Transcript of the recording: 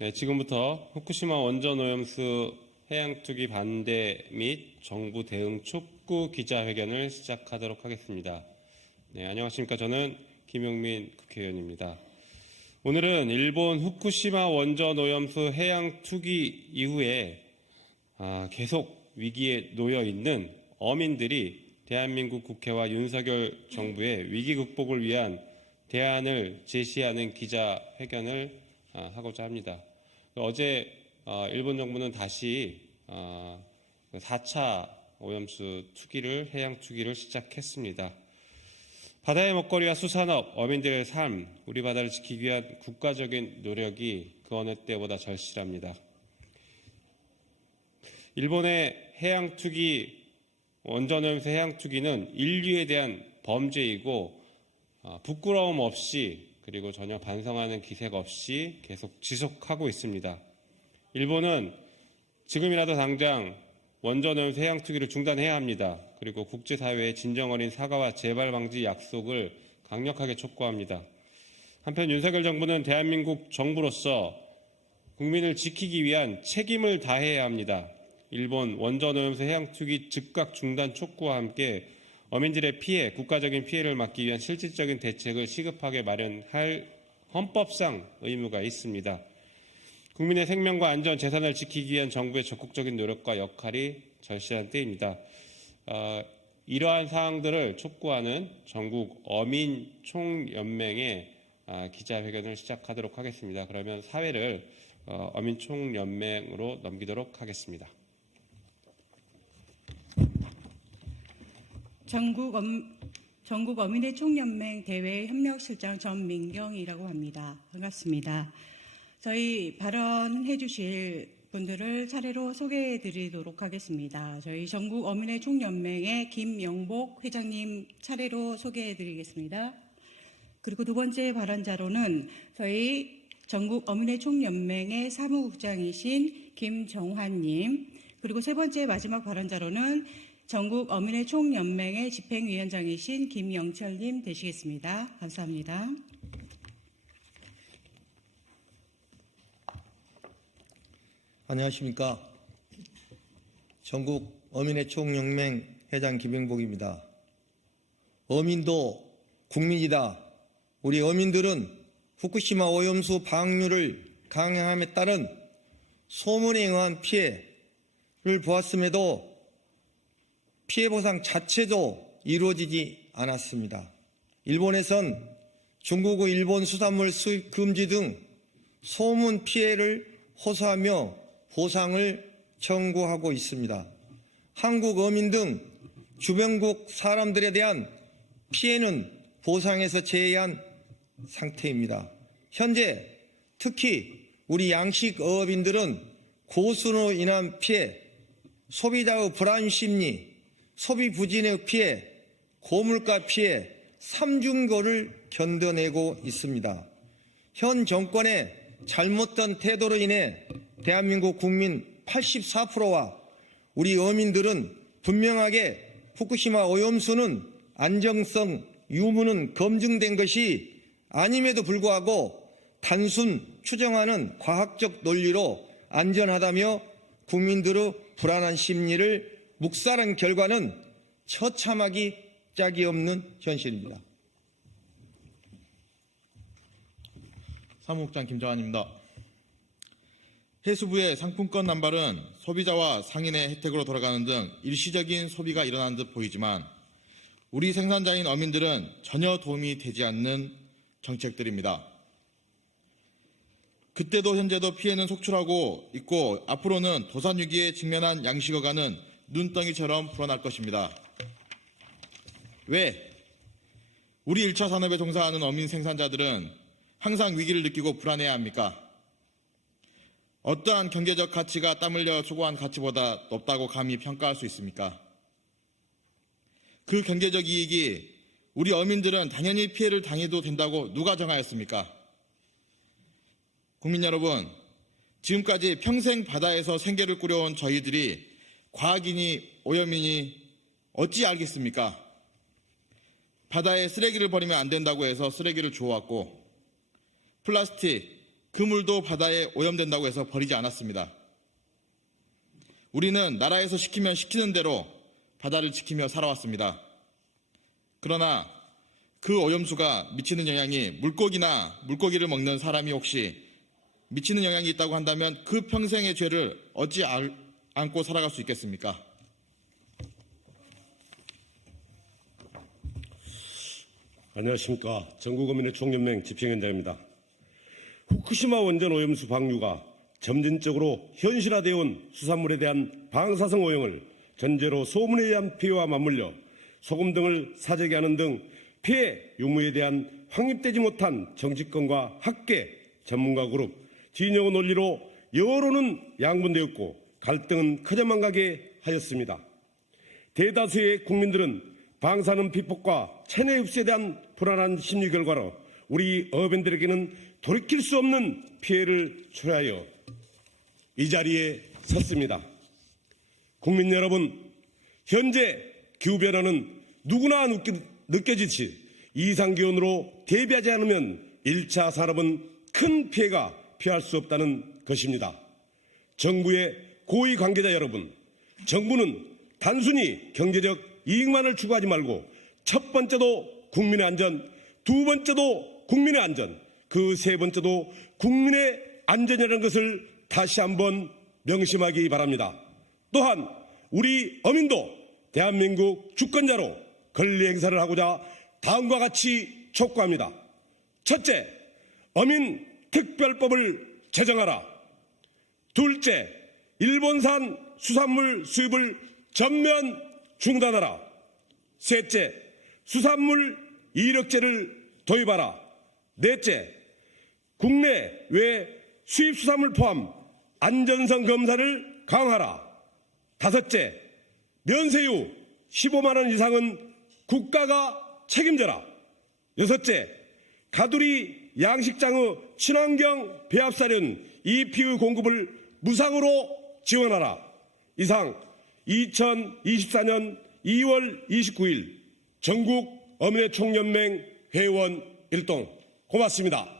네, 지금부터 후쿠시마 원전 오염수 해양 투기 반대 및 정부 대응 촉구 기자회견을 시작하도록 하겠습니다. 네, 안녕하십니까. 저는 김용민 국회의원입니다. 오늘은 일본 후쿠시마 원전 오염수 해양 투기 이후에 계속 위기에 놓여 있는 어민들이 대한민국 국회와 윤석열 정부의 위기 극복을 위한 대안을 제시하는 기자회견을 하고자 합니다. 어제 일본 정부는 다시 4차 오염수 투기를, 해양 투기를 시작했습니다. 바다의 먹거리와 수산업, 어민들의 삶, 우리 바다를 지키기 위한 국가적인 노력이 그 어느 때보다 절실합니다. 일본의 해양 투기, 원전 오염수 해양 투기는 인류에 대한 범죄이고 부끄러움 없이 그리고 전혀 반성하는 기색 없이 계속 지속하고 있습니다. 일본은 지금이라도 당장 원전 오염수 해양 투기를 중단해야 합니다. 그리고 국제사회의 진정 어린 사과와 재발 방지 약속을 강력하게 촉구합니다. 한편 윤석열 정부는 대한민국 정부로서 국민을 지키기 위한 책임을 다해야 합니다. 일본 원전 오염수 해양 투기 즉각 중단 촉구와 함께 어민들의 피해, 국가적인 피해를 막기 위한 실질적인 대책을 시급하게 마련할 헌법상 의무가 있습니다. 국민의 생명과 안전, 재산을 지키기 위한 정부의 적극적인 노력과 역할이 절실한 때입니다. 이러한 사항들을 촉구하는 전국 어민총연맹의 기자회견을 시작하도록 하겠습니다. 그러면 사회를 어민총연맹으로 넘기도록 하겠습니다. 전국 어민의 총연맹 대외 협력실장 전민경이라고 합니다. 반갑습니다. 저희 발언해 주실 분들을 차례로 소개해 드리도록 하겠습니다. 저희 전국 어민의 총연맹의 김영복 회장님 차례로 소개해 드리겠습니다. 그리고 두 번째 발언자로는 저희 전국 어민의 총연맹의 사무국장이신 김정환님, 그리고 세 번째 마지막 발언자로는 전국 어민의 총연맹의 집행위원장이신 김영철님 되시겠습니다. 감사합니다. 안녕하십니까. 전국 어민의 총연맹 회장 김영복입니다. 어민도 국민이다. 우리 어민들은 후쿠시마 오염수 방류를 강행함에 따른 소문에 의한 피해를 보았음에도 피해 보상 자체도 이루어지지 않았습니다. 일본에선 중국의 일본 수산물 수입 금지 등 소문 피해를 호소하며 보상을 청구하고 있습니다. 한국 어민 등 주변국 사람들에 대한 피해는 보상에서 제외한 상태입니다. 현재 특히 우리 양식 어업인들은 고수로 인한 피해, 소비자의 불안 심리, 소비 부진의 피해, 고물가 피해, 삼중고를 견뎌내고 있습니다. 현 정권의 잘못된 태도로 인해 대한민국 국민 84%와 우리 어민들은 분명하게 후쿠시마 오염수는 안정성 유무는 검증된 것이 아님에도 불구하고 단순 추정하는 과학적 논리로 안전하다며 국민들의 불안한 심리를 묵살한 결과는 처참하기 짝이 없는 현실입니다. 사무국장 김정환입니다. 해수부의 상품권 남발은 소비자와 상인의 혜택으로 돌아가는 등 일시적인 소비가 일어나는 듯 보이지만 우리 생산자인 어민들은 전혀 도움이 되지 않는 정책들입니다. 그때도 현재도 피해는 속출하고 있고 앞으로는 도산위기에 직면한 양식어가는 눈덩이처럼 불어날 것입니다. 왜? 우리 1차 산업에 종사하는 어민 생산자들은 항상 위기를 느끼고 불안해야 합니까? 어떠한 경제적 가치가 땀 흘려 수고한 가치보다 높다고 감히 평가할 수 있습니까? 그 경제적 이익이 우리 어민들은 당연히 피해를 당해도 된다고 누가 정하였습니까? 국민 여러분, 지금까지 평생 바다에서 생계를 꾸려온 저희들이 과학이니 오염이니 어찌 알겠습니까? 바다에 쓰레기를 버리면 안 된다고 해서 쓰레기를 주워왔고 플라스틱, 그 물도 바다에 오염된다고 해서 버리지 않았습니다. 우리는 나라에서 시키면 시키는 대로 바다를 지키며 살아왔습니다. 그러나 그 오염수가 미치는 영향이 물고기를 먹는 사람이 혹시 미치는 영향이 있다고 한다면 그 평생의 죄를 어찌 안고 살아갈 수 있겠습니까? 안녕하십니까. 전국어민의 총연맹 집행위원장입니다. 후쿠시마 원전 오염수 방류가 점진적으로 현실화되어 온 수산물에 대한 방사성 오염을 전제로 소문에 의한 피해와 맞물려 소금 등을 사재기 하는 등 피해 유무에 대한 확립되지 못한 정치권과 학계, 전문가 그룹, 진영의 논리로 여론은 양분되었고 갈등은 커져만 가게 하였습니다. 대다수의 국민들은 방사능 피폭과 체내 흡수에 대한 불안한 심리 결과로 우리 어민들에게는 돌이킬 수 없는 피해를 초래하여 이 자리에 섰습니다. 국민 여러분, 현재 기후변화는 누구나 느껴지듯이 이상기온으로 대비하지 않으면 1차 산업은 큰 피해가 피할 수 없다는 것입니다. 정부의 고위 관계자 여러분, 정부는 단순히 경제적 이익만을 추구하지 말고 첫 번째도 국민의 안전, 두 번째도 국민의 안전, 그 세 번째도 국민의 안전이라는 것을 다시 한번 명심하기 바랍니다. 또한 우리 어민도 대한민국 주권자로 권리 행사를 하고자 다음과 같이 촉구합니다. 첫째, 어민 특별법을 제정하라. 둘째, 일본산 수산물 수입을 전면 중단하라. 셋째, 수산물 이력제를 도입하라. 넷째, 국내외 수입 수산물 포함 안전성 검사를 강화하라. 다섯째, 면세유 15만 원 이상은 국가가 책임져라. 여섯째, 가두리 양식장의 친환경 배합사련 EPU 공급을 무상으로 지원하라. 이상 2024년 2월 29일 전국 어민의 총연맹 회원 일동 고맙습니다.